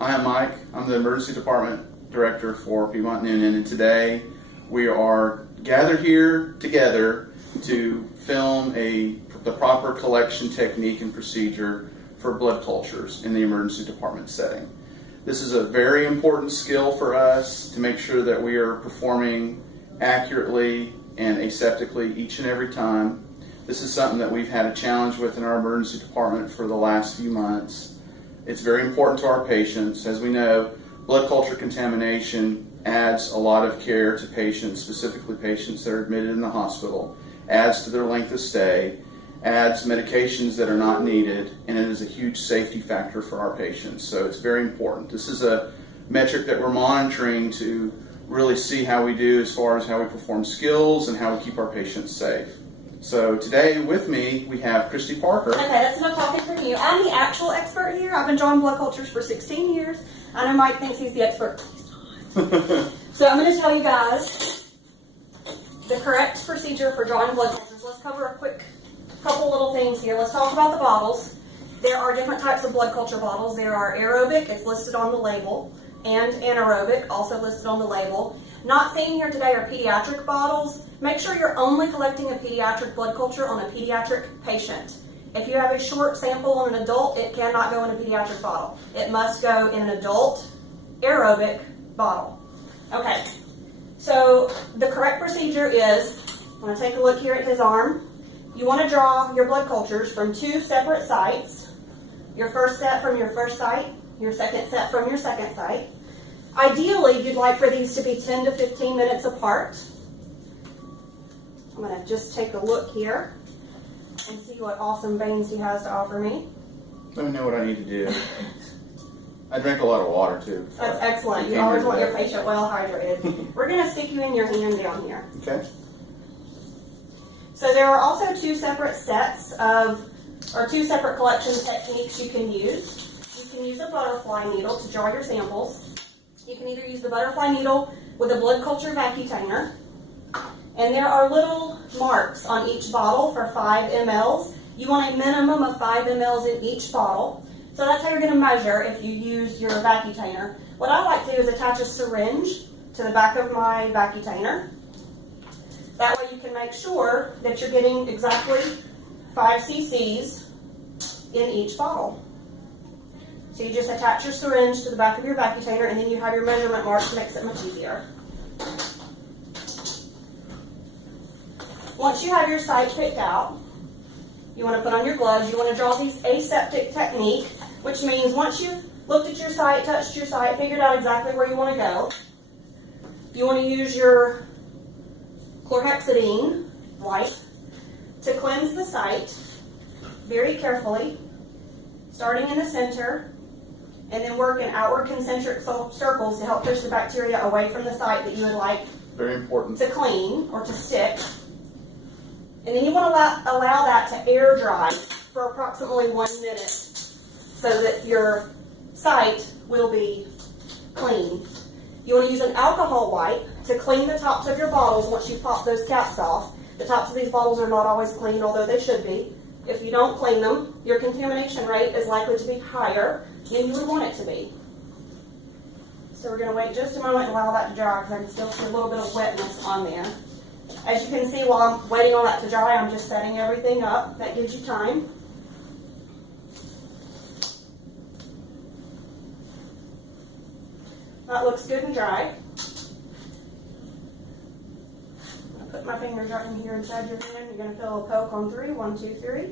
Hi, I'm Mike. I'm the Emergency Department Director for Piedmont Noonan, and today we are gathered here together to film the proper collection technique and procedure for blood cultures in the emergency department setting. This is a very important skill for us to make sure that we are performing accurately and aseptically each and every time. This is something that we've had a challenge with in our emergency department for the last few months. It's very important to our patients. As we know, blood culture contamination adds a lot of care to patients, specifically patients that are admitted in the hospital, adds to their length of stay, adds medications that are not needed, and it is a huge safety factor for our patients. So it's very important. This is a metric that we're monitoring to really see how we do as far as how we perform skills and how we keep our patients safe. So today with me, we have Christy Parker. Okay, that's enough talking from you. I'm the actual expert here. I've been drawing blood cultures for 16 years. I know Mike thinks he's the expert. So I'm going to tell you guys the correct procedure for drawing blood cultures. Let's cover a quick couple little things here. Let's talk about the bottles. There are different types of blood culture bottles. There are aerobic, it's listed on the label, and anaerobic, also listed on the label. Not seen here today are pediatric bottles. Make sure you're only collecting a pediatric blood culture on a pediatric patient. If you have a short sample on an adult, it cannot go in a pediatric bottle. It must go in an adult aerobic bottle. Okay, so the correct procedure is, I'm going to take a look here at his arm. You want to draw your blood cultures from two separate sites. Your first set from your first site, your second set from your second site. Ideally, you'd like for these to be 10 to 15 minutes apart. I'm going to just take a look here and see what awesome veins he has to offer me. Let me know what I need to do. I drank a lot of water too. That's excellent. You always want your patient well hydrated. We're going to stick you in your hand down here. Okay. So there are also two separate sets two separate collection techniques you can use. You can use a butterfly needle to draw your samples. You can either use the butterfly needle with a blood culture vacutainer. And there are little marks on each bottle for 5 mLs. You want a minimum of 5 mLs in each bottle. So that's how you're going to measure if you use your vacutainer. What I like to do is attach a syringe to the back of my vacutainer. That way you can make sure that you're getting exactly 5 cc's in each bottle. So you just attach your syringe to the back of your vacutainer and then you have your measurement marks, makes it much easier. Once you have your site picked out, you want to put on your gloves. You want to draw these aseptic technique, which means once you've looked at your site, touched your site, figured out exactly where you want to go, you want to use your chlorhexidine wipe to cleanse the site very carefully, starting in the center, and then work in outward concentric circles to help push the bacteria away from the site that you would like Very important. to clean or to stick. And then you want to allow that to air dry for approximately 1 minute so that your site will be clean. You want to use an alcohol wipe to clean the tops of your bottles once you pop those caps off. The tops of these bottles are not always clean, although they should be. If you don't clean them, your contamination rate is likely to be higher than you would want it to be. So we're going to wait just a moment and allow that to dry because I can still see a little bit of wetness on there. As you can see, while I'm waiting on that to dry, I'm just setting everything up. That gives you time. That looks good and dry. I'm going to put my fingers right in here inside your hand. You're going to feel a poke on 3. 1, 2, 3.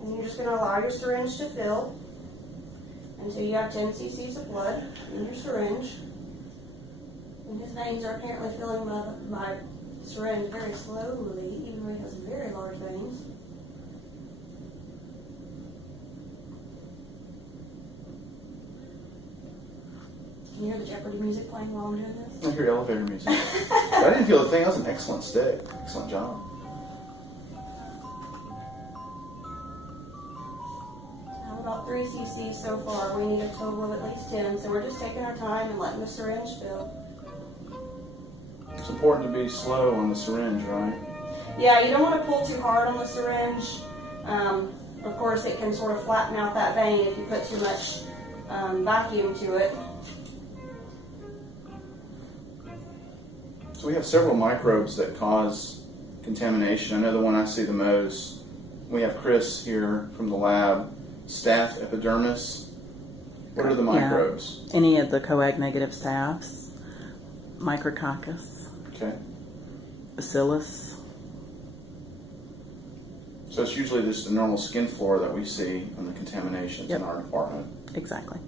And you're just going to allow your syringe to fill until you have 10 cc's of blood in your syringe. And his veins are apparently filling my syringe very slowly, even though he has very large veins. Can you hear the Jeopardy music playing while I'm doing this? I hear elevator music. I didn't feel a thing. That was an excellent stick. Excellent job. About 3 3 cc so far. We need a total of at least 10, so we're just taking our time and letting the syringe fill. It's important to be slow on the syringe, right? Yeah, you don't want to pull too hard on the syringe. Of course, it can sort of flatten out that vein if you put too much vacuum to it. So we have several microbes that cause contamination. I know the one I see the most. We have Chris here from the lab, staph epidermis. What are the microbes? Yeah. Any of the coag-negative staphs, micrococcus, Okay. bacillus. So it's usually just the normal skin flora that we see in the contaminations Yep. in our department. Exactly.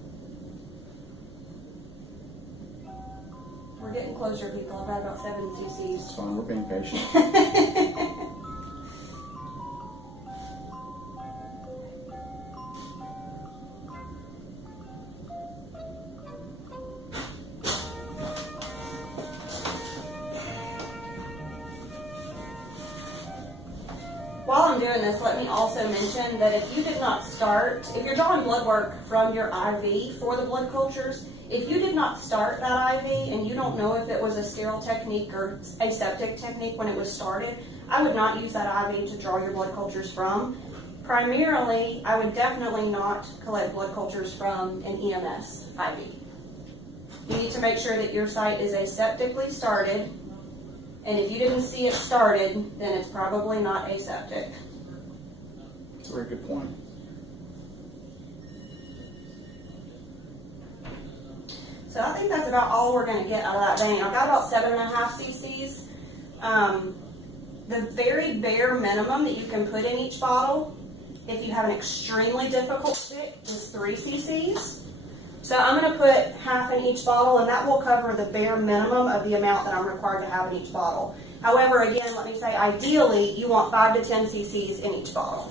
We're getting closer, people. I've had about 7 It's cc's. fine, we're being patient. While I'm doing this, let me also mention that if you did not start, if you're drawing blood work from your IV for the blood cultures, if you did not start that IV and you don't know if it was a sterile technique or aseptic technique when it was started, I would not use that IV to draw your blood cultures from. Primarily, I would definitely not collect blood cultures from an EMS IV. You need to make sure that your site is aseptically started. And if you didn't see it started, then it's probably not aseptic. That's a very good point. So I think that's about all we're going to get out of that vein. I've got about 7.5 cc's. The very bare minimum that you can put in each bottle, if you have an extremely difficult fit, is 3 cc's. So I'm going to put half in each bottle, and that will cover the bare minimum of the amount that I'm required to have in each bottle. However, again, let me say, ideally, you want 5 to 10 cc's in each bottle.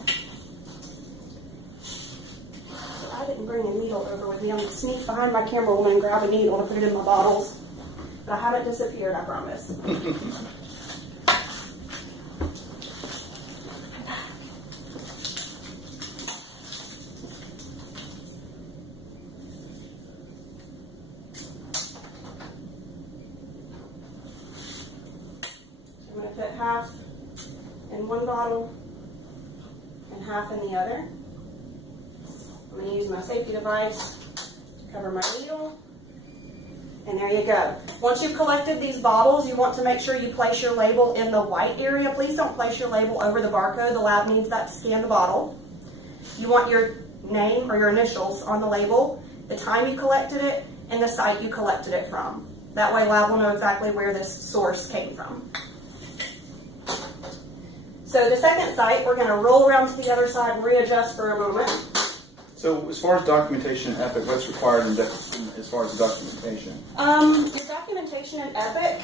So I didn't bring a needle over with me. I'm going to sneak behind my camera woman and grab a needle to put it in my bottles. But I haven't disappeared, I promise. I'm going to put half in one bottle and half in the other. I'm going to use my safety device to cover my needle. And there you go. Once you've collected these bottles, you want to make sure you place your label in the white area. Please don't place your label over the barcode. The lab needs that to scan the bottle. You want your name or your initials on the label, the time you collected it, and the site you collected it from. That way lab will know exactly where this source came from. So the second site, we're going to roll around to the other side and readjust for a moment. So as far as documentation in Epic, what's required as far as documentation? Your documentation in Epic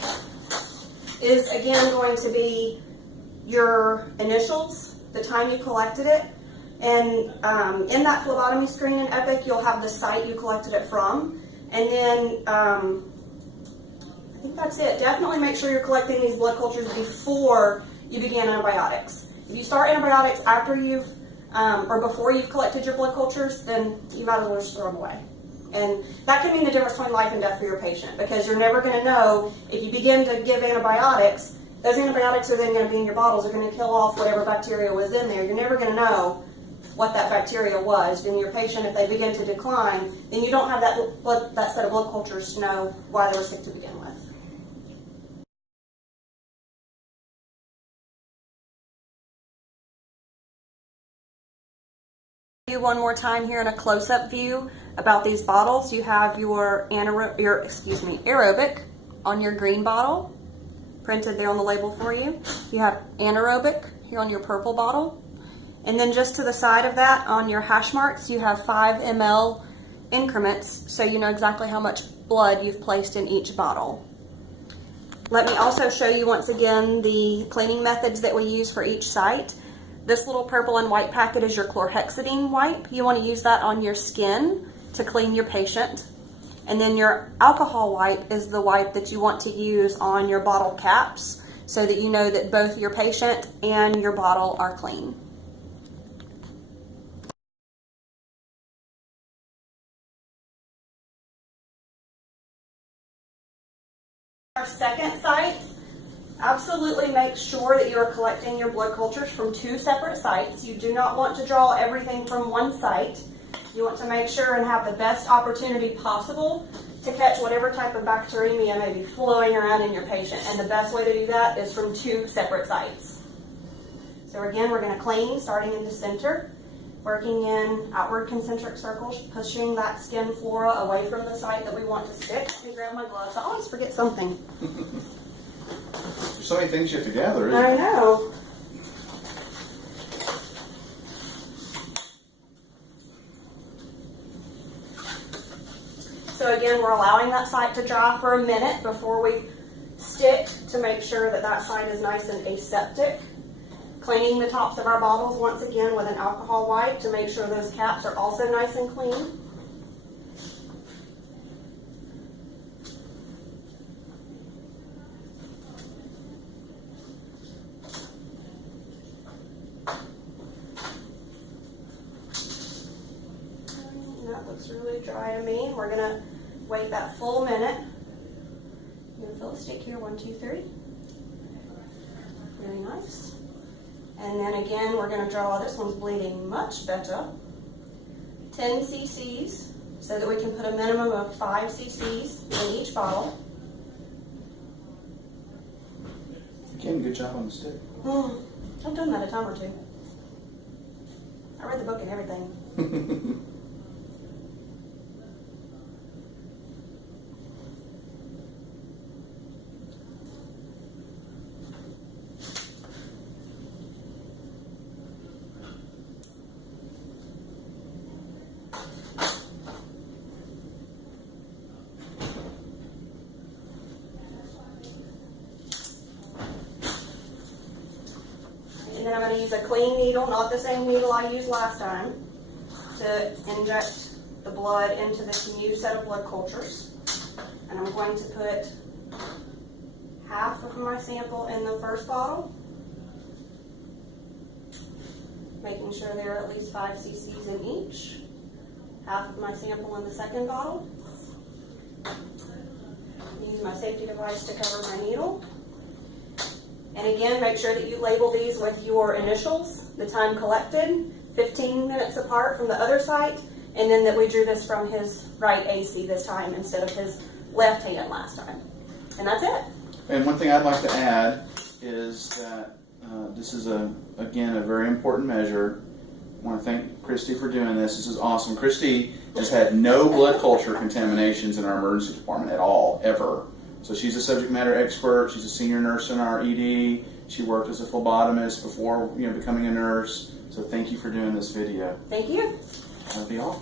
is again going to be your initials, the time you collected it, and in that phlebotomy screen in Epic, you'll have the site you collected it from, and then I think that's it. Definitely make sure you're collecting these blood cultures before you begin antibiotics. If you start antibiotics after you've or before you've collected your blood cultures, then you might as well just throw them away. And that can mean the difference between life and death for your patient, because you're never going to know if you begin to give antibiotics. Those antibiotics are then going to be in your bottles. They're going to kill off whatever bacteria was in there. You're never going to know what that bacteria was. And your patient, if they begin to decline, then you don't have that set of blood cultures to know why they were sick to begin with. One more time here in a close-up view about these bottles. You have your aerobic on your green bottle, printed there on the label for you. You have anaerobic here on your purple bottle. And then just to the side of that, on your hash marks, you have 5 ml increments, so you know exactly how much blood you've placed in each bottle. Let me also show you once again the cleaning methods that we use for each site. This little purple and white packet is your chlorhexidine wipe. You want to use that on your skin to clean your patient. And then your alcohol wipe is the wipe that you want to use on your bottle caps so that you know that both your patient and your bottle are clean. Our second site, absolutely make sure that you are collecting your blood cultures from 2 separate sites. You do not want to draw everything from one site. You want to make sure and have the best opportunity possible to catch whatever type of bacteremia may be flowing around in your patient. And the best way to do that is from 2 separate sites. So again, we're going to clean starting in the center, working in outward concentric circles, pushing that skin flora away from the site that we want to stick. Let me grab my gloves. I always forget something. There's so many things you have to gather, isn't I there? know. So again, we're allowing that site to dry for a minute before we stick to make sure that that site is nice and aseptic. Cleaning the tops of our bottles once again with an alcohol wipe to make sure those caps are also nice and clean. That looks really dry to me. We're going to wait that full minute. I'm going to fill a stick here, 1, 2, 3. Very nice. And then again, we're going to draw, this one's bleeding much better, 10 cc's, so that we can put a minimum of 5 cc's in each bottle. Again, good job on the stick. I've done that a time or 2. I read the book and everything. And then I'm going to use a clean needle, not the same needle I used last time, to inject the blood into this new set of blood cultures. And I'm going to put half of my sample in the first bottle, making sure there are at least 5 cc's in each. Half of my sample in the second bottle. Use my safety device to cover my needle. And again, make sure that you label these with your initials, the time collected, 15 minutes apart from the other site, and then that we drew this from his right AC this time instead of his left hand last time. And that's it. And one thing I'd like to add is that this is, again, a very important measure. I want to thank Christy for doing this. This is awesome. Christy has had no blood culture contaminations in our emergency department at all, ever. So she's a subject matter expert. She's a senior nurse in our ED. She worked as a phlebotomist before becoming a nurse. So thank you for doing this video. Thank you. That'll be all.